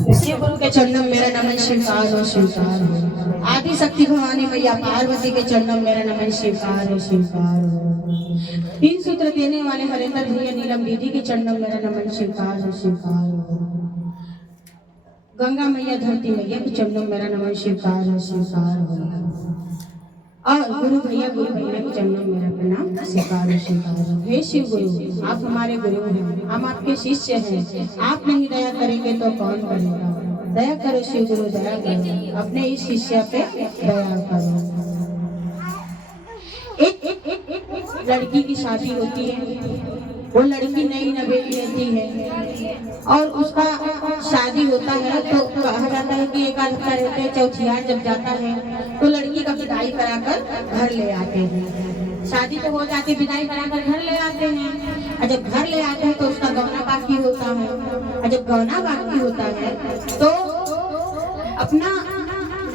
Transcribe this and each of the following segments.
शिव गुरु के चरणों मेरा नमन स्वीकार हो स्वीकार हो। आदि शक्ति भवानी मैया पार्वती के चरणों मेरा नमन स्वीकार हो स्वीकार हो। तीन सूत्र देने वाले हरेंद्र भैया नीलम दीदी के चरणों मेरा नमन स्वीकार हो स्वीकार हो। गंगा मैया धरती मैया के चरणों मेरा नमन स्वीकार हो स्वीकार हो। और गुरु भैया के चरणों में मेरा प्रणाम स्वीकार स्वीकार। हे शिव गुरु, आप हमारे गुरु हैं, हम आपके शिष्य हैं। आप नहीं दया करेंगे तो कौन करेगा। दया करो शिव गुरु, दया करो, अपने इस शिष्य पे दया करो। एक लड़की की शादी होती है, वो लड़की नई नवेली रहती है और उसका शादी होता है तो कहा जाता है कि एक आध हफ्ता रहते हैं, चौथियार जब जाता है तो लड़की का विदाई कराकर घर ले आते हैं। शादी तो हो जाती, विदाई कराकर घर ले आते हैं और जब घर ले आते हैं तो उसका गौना बाकी होता है और जब गौना बाकी होता है तो अपना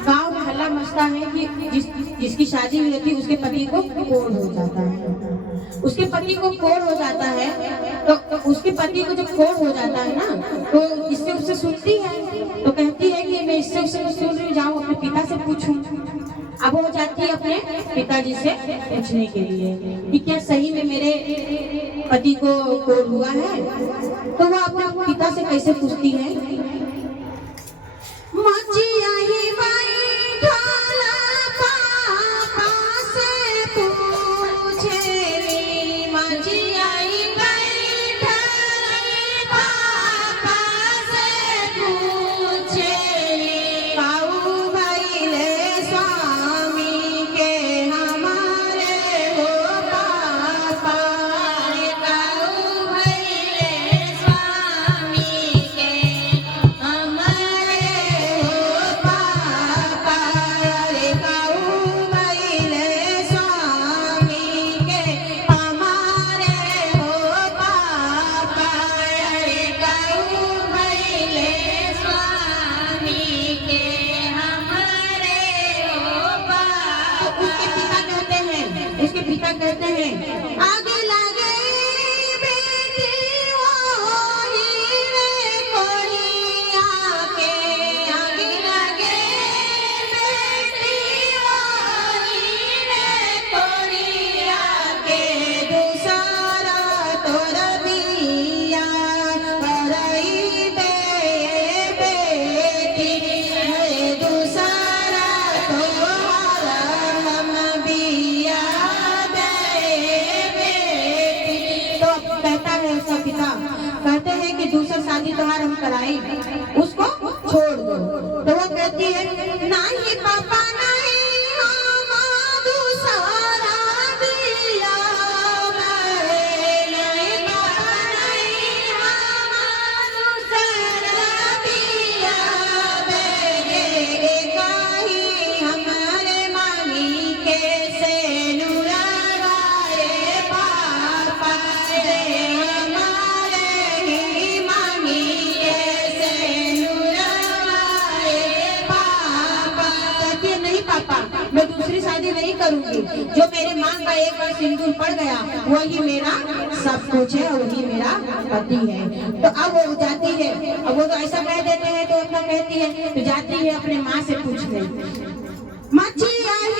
गांव में हल्ला मचता है कि जिसकी शादी हुई रहती है उसके पति को कोढ़ हो जाता है। उसके पति को कोढ़ हो जाता है तो उसके पति को जब कोढ़ हो जाता है ना तो इससे उससे सुनती है तो कहती है कि मैं इससे उससे सुन रही जाऊँ अपने पिता से पूछूं। अब वो जाती है अपने पिताजी से पूछने के लिए कि क्या सही में मेरे पति को कोढ़ हुआ है। तो वो अपने पिता से कैसे पूछती है, उसके पिता कहते हैं आगे लागे बेटी वो हीरे कोरिया के, आगे लागे बेटी वो हीरे कोरिया के, दूसरा तोर बिया करई दे बेटी, दूसरा तोर हम बिया। कहते हैं कि दूसरा शादी त्योहार हम कराई, उसको छोड़ दो। तो वो कहती है नहीं पापा नहीं, हम दूसरा दिया नहीं पापा नहीं, हम दूसरा दिया कहीं हमारे मामी के से नुराए पापा मैं दूसरी शादी नहीं करूंगी। जो मेरे माँ का एक बार सिंदूर पड़ गया वही मेरा सब कुछ है और वही मेरा पति है। तो अब वो जाती है, अब वो तो ऐसा कह देते हैं तो अपना कहती है तो जाती है अपने माँ से पूछने, मच्छी आई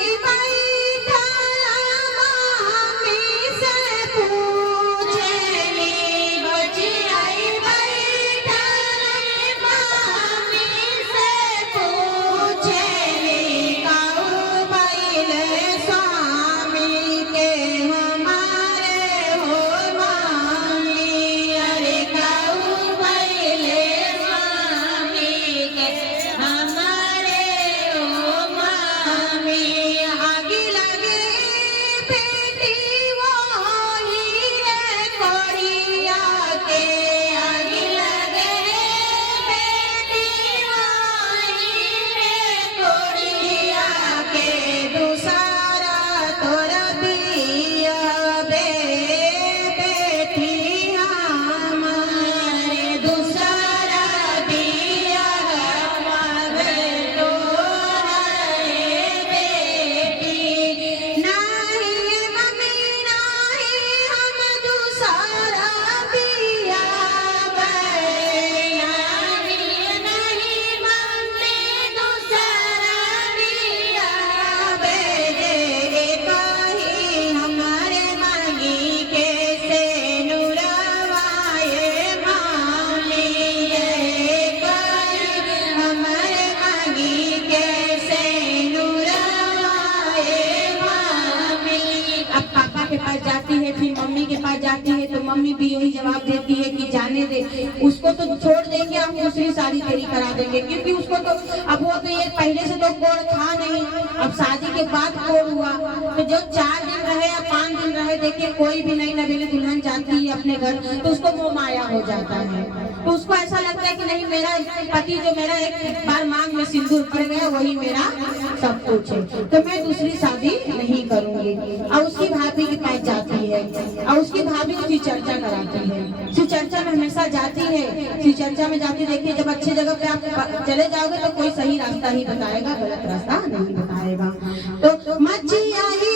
उसको तो छोड़ देंगे, हम दूसरी शादी तेरी करा देंगे, क्योंकि उसको तो अब वो तो ये पहले से तो कोड़ था नहीं, अब शादी के बाद कोड़ हुआ। तो जो 4 दिन रहे या 5 दिन रहे, देखिए कोई भी नई नवेली दुल्हन जाती है अपने घर तो उसको मोह माया हो जाता है, तो उसको ऐसा लगता है कि नहीं, मेरा पति जो मेरा एक बार मांग में सिंदूर पड़ गया वही मेरा सब कुछ है, तो मैं दूसरी शादी नहीं करूंगी। और उसकी भाभी के पास जाती है और उसकी भाभी उसकी चर्चा कराती है, शिव चर्चा में हमेशा जाती है, शिव चर्चा में जाती। देखिए जब अच्छे जगह पे आप चले जाओगे तो कोई सही रास्ता ही बताएगा, गलत रास्ता नहीं बताएगा। तो मचिया ही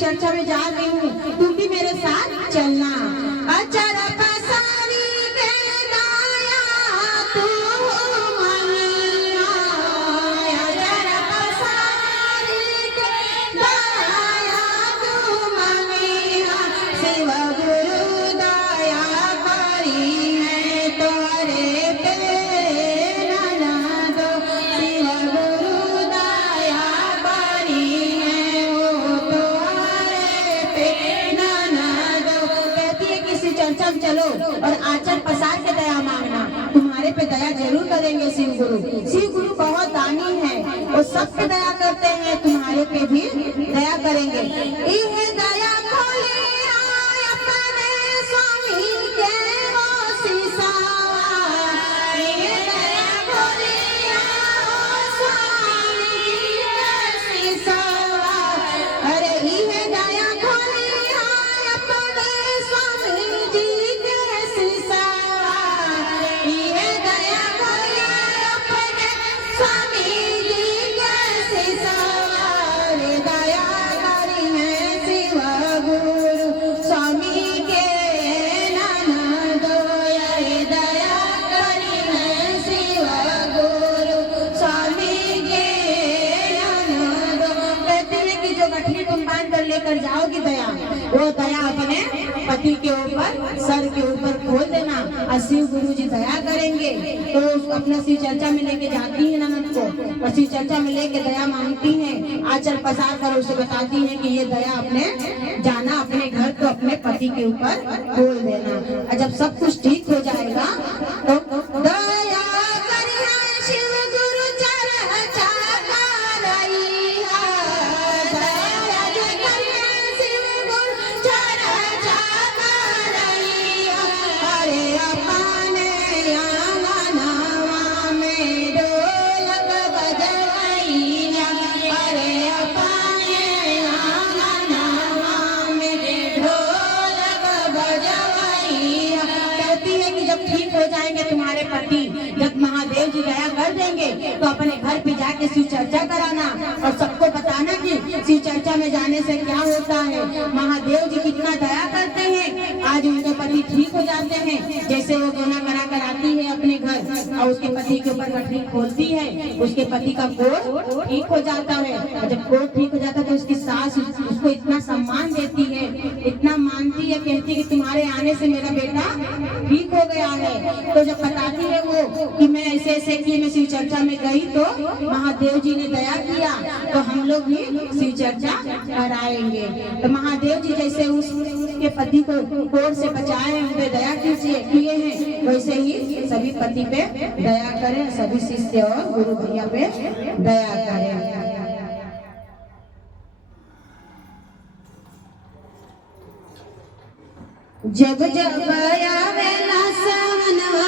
चर्चा में जा रही हूँ, तुम भी मेरे साथ चलना। अचर पसारी के दाया तू मनिया, अचर पसारी के दाया तू मनिया, शिव गुरु दया करी है तोरे पे ननदो, शिव गुरु दया करी है वो चर्चा में चलो और आचर पसार के दया मांगना, तुम्हारे पे दया जरूर करेंगे शिव गुरु। शिव गुरु बहुत दानी है, वो सब पे दया करते हैं, तुम्हारे पे भी दया करेंगे। इहे दया खोले आए अपने स्वामी के हो सीसावा, इहे दया खोले आओ स्वामी के सीसावा, अरे इहे दया खोले आए अपने स्वामी जी के सीसावा, इहे दया खोले अपने स्वामी जी के सीसावा, रे दया करी है शिव गुरु स्वामी के ननदो, रे दया करी है शिव गुरु स्वामी के ननदो। कहते हैं कि जो गठरी तुम बांध कर लेकर जाओगी दया, वो दया अपने पति के ऊपर, सर के ऊपर खोल देना और शिव गुरु जी दया करेंगे। तो अपना शिव चर्चा में लेके जाती है ननद को, और शिव चर्चा में लेके दया मांगती है, आंचल पसार कर उसे बताती है कि ये दया अपने जाना अपने घर तो अपने पति के ऊपर खोल देना। और जब सब कुछ ठीक हो जाएगा तो दया करिया शिव गुरु चर्चा करइहा, दया करिया शिव गुरु चर्चा करइहा, अरे अपने आंगनवा में ढोलक बजवइहा, अरे अपने आंगनवा में ढोलक बजवइहा। कहती है कि जब ठीक हो जाएंगे तुम्हारे पति, जब महादेव जी दया कर देंगे तो अपने घर पे जाके शिव चर्चा कराना और सबको बताना कि शिव चर्चा में जाने से क्या होता है, महादेव जी कितना दया करते हैं। आज उनके पति ठीक हो जाते हैं, जैसे वो गोना करा कर आती है अपने घर और उसके पति के ऊपर गठरी खोलती है, उसके पति का कोढ़ ठीक हो जाता है, और जब कोढ़ ठीक हो जाता है तो उसकी सास उसको इतना सम्मान देती है, इतना मानती है, कहती है कि तुम्हारे आने से मेरा बेटा ठीक हो गया है। तो जब बताती है वो कि मैं ऐसे ऐसे की, मैं शिव चर्चा में गई तो महादेव जी ने दया किया, तो हम लोग भी शिव चर्चा कराएंगे। तो महादेव जी जैसे उसके पति को कोढ़ से बचाए हैं, उन पे दया किए हैं, वैसे ही सभी पति पे दया करें, सभी शिष्य और गुरु भैया पे दया करें। जब जब आवेला सावनवा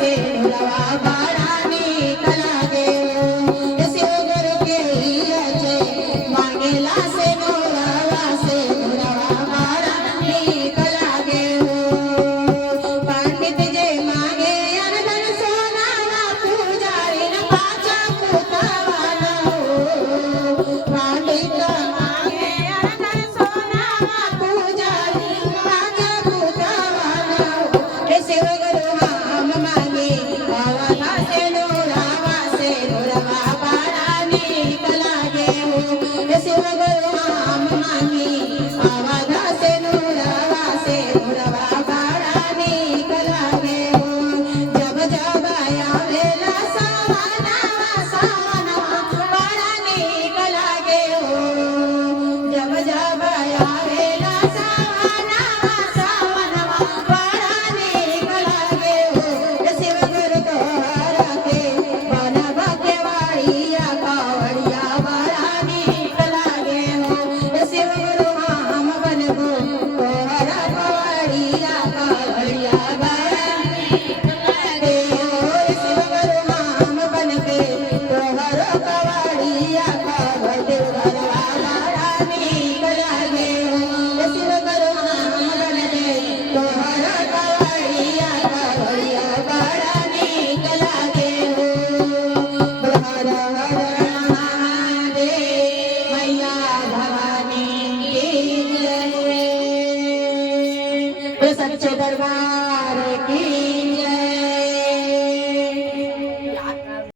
से ढोलवा